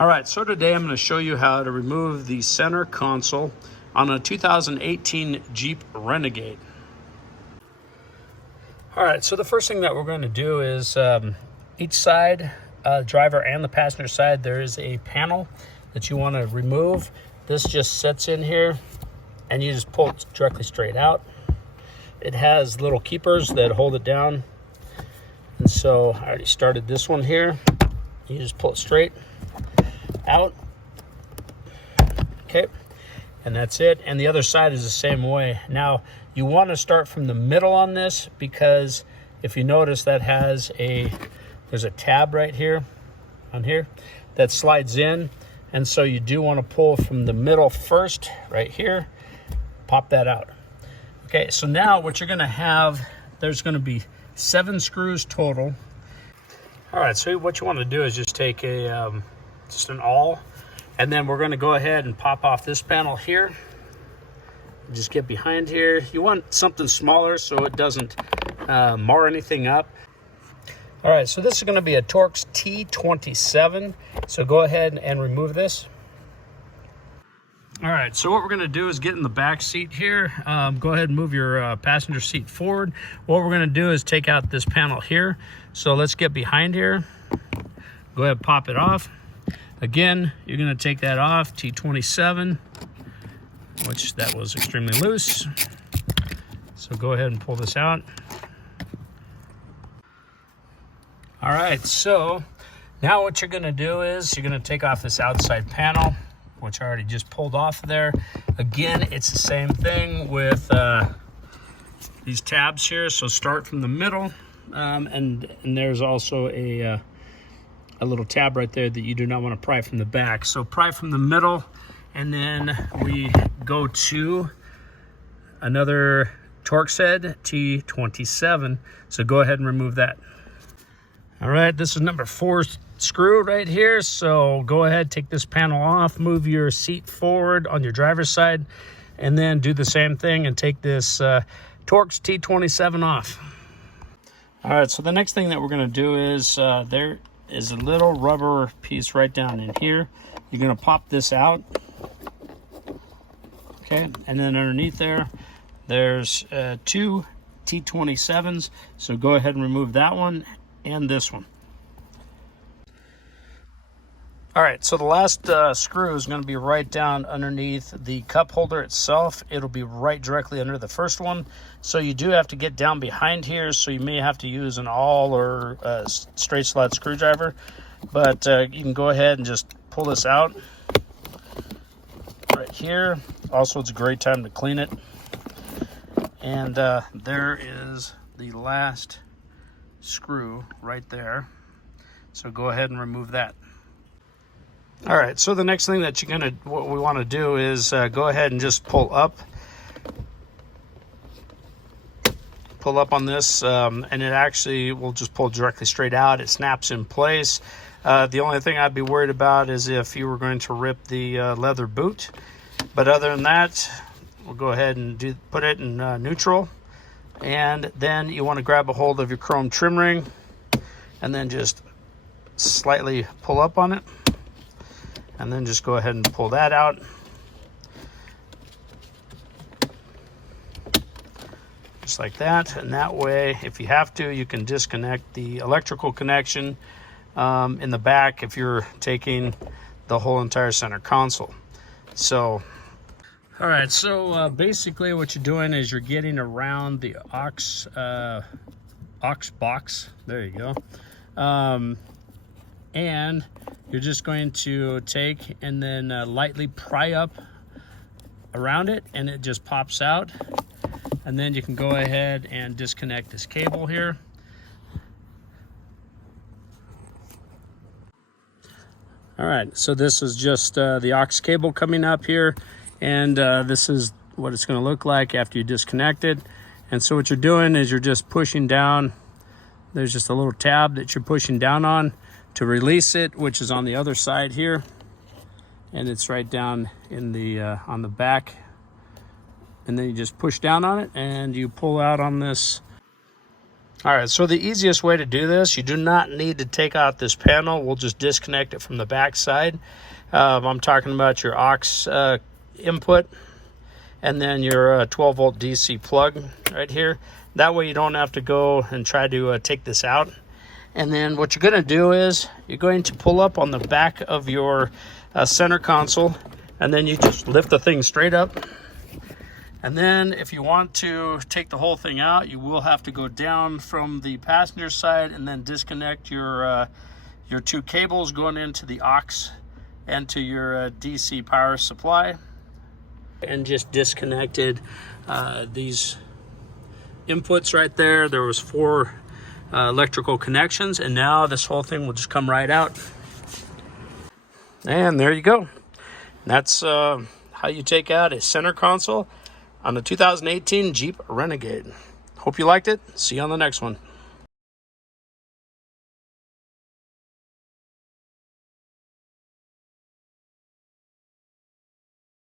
All right, so today I'm going to show you how to remove the center console on a 2018 Jeep Renegade. All right, so the first thing that we're going to do is each side, driver and the passenger side, there is a panel that you want to remove. This just sits in here and you just pull it directly straight out. It has little keepers that hold it down. And so I already started this one here. You just pull it straight out. Okay, and that's it. And the other side is the same way. Now you want to start from the middle on this, because if you notice that there's a tab right here on here that slides in, and so you do want to pull from the middle first right here, pop that out. Okay, so now what you're going to have, there's going to be 7 screws total. All right, so what you want to do is just take just an awl, and then we're going to go ahead and pop off this panel here. Just get behind here. You want something smaller so it doesn't mar anything up. All right, so this is going to be a Torx T27. So go ahead and remove this. All right, so what we're going to do is get in the back seat here. Go ahead and move your passenger seat forward. What we're going to do is take out this panel here. So let's get behind here. Go ahead and pop it off. Again, you're going to take that off, T27, which that was extremely loose. So go ahead and pull this out. All right, so now what you're going to do is you're going to take off this outside panel, which I already just pulled off there. Again, it's the same thing with these tabs here. So start from the middle, and there's also a little tab right there that you do not want to pry from the back. So pry from the middle, and then we go to another Torx head, T27. So go ahead and remove that. All right, this is number 4 screw right here. So go ahead, take this panel off, move your seat forward on your driver's side, and then do the same thing and take this Torx T27 off. All right, so the next thing that we're going to do is there is a little rubber piece right down in here. You're going to pop this out. Okay, and then underneath there's 2 T27s. So go ahead and remove that one and this one. All right, so the last screw is going to be right down underneath the cup holder itself. It'll be right directly under the first one. So you do have to get down behind here, so you may have to use an awl or a straight slot screwdriver. But you can go ahead and just pull this out right here. Also, it's a great time to clean it. And there is the last screw right there. So go ahead and remove that. All right, so the next thing that what we want to do is go ahead and just pull up on this, and it actually will just pull directly straight out. It snaps in place. The only thing I'd be worried about is if you were going to rip the leather boot. But other than that, we'll go ahead and put it in neutral. And then you want to grab a hold of your chrome trim ring and then just slightly pull up on it. And then just go ahead and pull that out. Just like that. And that way, if you have to, you can disconnect the electrical connection in the back if you're taking the whole entire center console. So, all right, so basically what you're doing is you're getting around the AUX box. There you go. And you're just going to take and then lightly pry up around it, and it just pops out. And then you can go ahead and disconnect this cable here. All right, so this is just the AUX cable coming up here, and this is what it's going to look like after you disconnect it. And so what you're doing is you're just pushing down. There's just a little tab that you're pushing down on to release it, which is on the other side here, and it's right down in the on the back. And then you just push down on it and you pull out on this All right, so the easiest way to do this, you do not need to take out this panel. We'll just disconnect it from the back side. I'm talking about your aux input and then your 12 volt DC plug right here. That way you don't have to go and try to take this out. And then what you're going to do is you're going to pull up on the back of your center console, and then you just lift the thing straight up. And then if you want to take the whole thing out, you will have to go down from the passenger side and then disconnect your two cables going into the aux and to your DC power supply. And just disconnected these inputs right there. There was 4 electrical connections, and now this whole thing will just come right out. And there you go. That's how you take out a center console on the 2018 Jeep Renegade. Hope you liked it. See you on the next one.